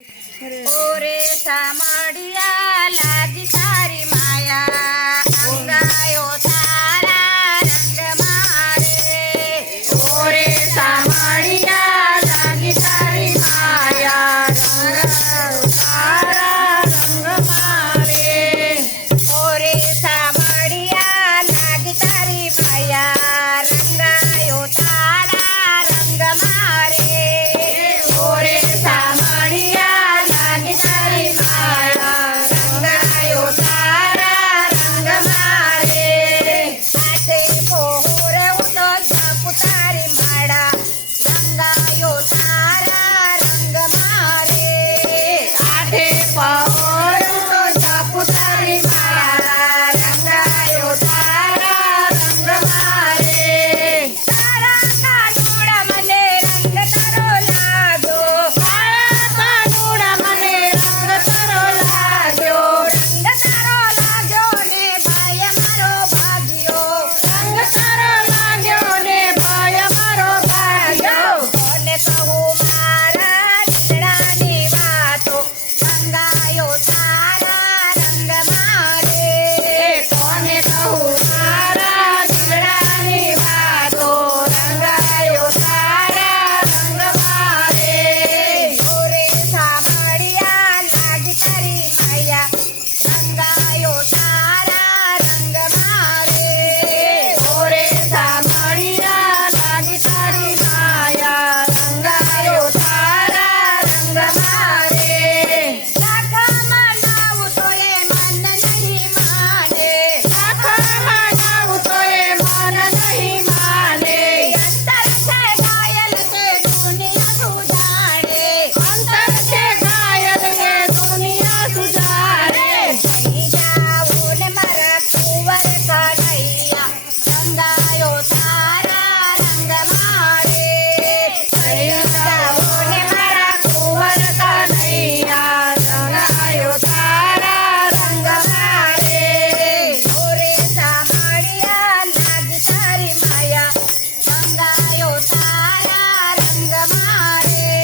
ओरे सामडिया लागी तारी माया अंगायो तारा रंग मारे। ओरे सामडिया लागी तारी माया अंगायो तारा रंग मारे। ओरे सामडिया लागी तारी माया रंगायो तारा रंग मारे। ओरे सामडिया तारी माया रंगायो तारा रंग मारे। आटे पोहरे उतो जापू तारी माडा रंगायो तारा रंग मारे। आटे पोहरे उतो जापू तारी माडा रंगायो तारा रंग मारे। तारा कानूड़ा मने रंग तारो लागो कानूड़ा मने रंग तारो लाग्यो। रंग तारो लाग्यो ने भाई मारो भाग्यो। रंग तारो लाग्यो ने भाई मारो भाग्यो। कोने कहूं मारा दिलडानी वातो रंगायो तारा रंग मारे। कोने कहूं मारा दिलडानी वातो रंगायो तारा रंग मारे। ओरे सामडिया लागी तारी माया रंगायो तारा रंग मारे। ओरे सामडिया लागी तारी माया रंगायो तारा रंग मारे। लाखा मनावू तोये मन नहीं माने। लाखा मनावू तोये मन नहीं माने। अंतर से घायल के दुनिया सुधारे। अंतर से घायल के दुनिया सुधारे। कहीं जाओ ने मरा कुंवर का नैया रंगायो तारा रंग मारे। कहीं जाओ ने मरा कुंवर का नैया रंगायो तारा रंग मारे। ओरे सामडिया लागी तारी माया रंगायो तारा रंग मारे।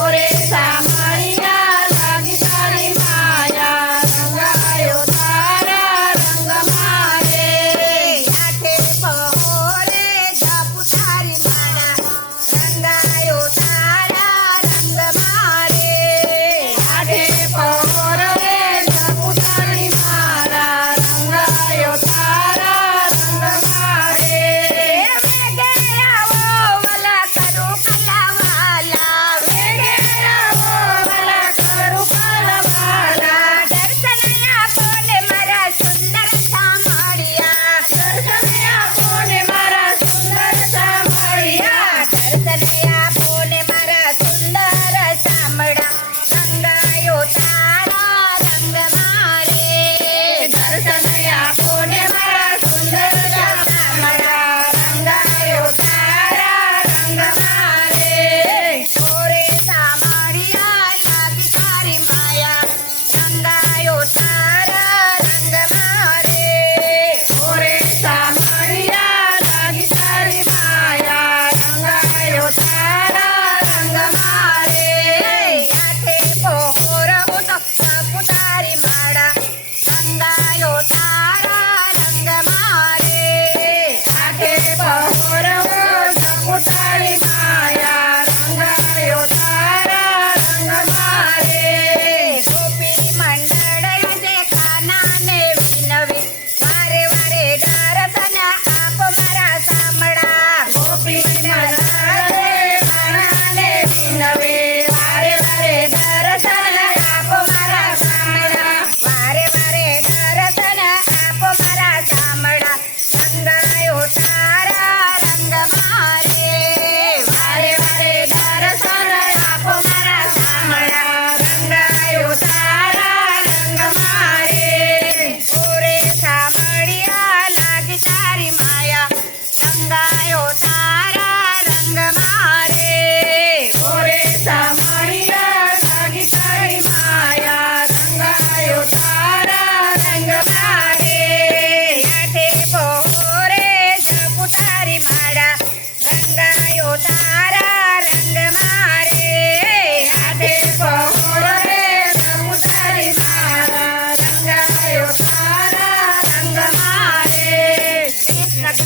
ओरे सामडिया लागी तारी माया रंगायो तारा रंग मारे। आठे पहोरे जापू तारी माडा रंगायो तारा रंग मारे। आठे पहोरे जापू तारी माडा रंगायो तारा रंग मारे। वेगे आवो मला करू कलावाला। वेगे आवो मला करू कलावाला। दर्शन आपले मारा सुंदर सामडिया। दर्शन आपले मारा सुंदर सामडिया। दर्शन आपले मारा सुंदर सामडा रंगायो तारा रंग मारे। दर्शन आपले मारा सुंदर सामडा रंगायो तारा रंग मारे। ओरे सामडिया लागी तारी माया रंगायो तारा रंग मारे। ओरे सामडिया लागी तारी माया रंगायो तारा रंग मारे। आठे पोहर उतो जापू तारी माडा रंगायो तारा रंग मारे। आठे पोहर उतो जापू तारी माया रंगायो तारा रंग मारे। गोपी मंडळ जे कानाने विनवी वारे वारे दर्शन आप मारा सामडा। गोपी मंडळ जे कानाने विनवी वारे वारे दर्शन आप मारा सामडा। वारे वारे दर्शन आप मारा सामडा रंगायो तारा रंग मारे। वारे वारे दर्शन आप मारा सामडा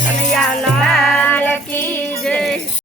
કનૈયા લાલ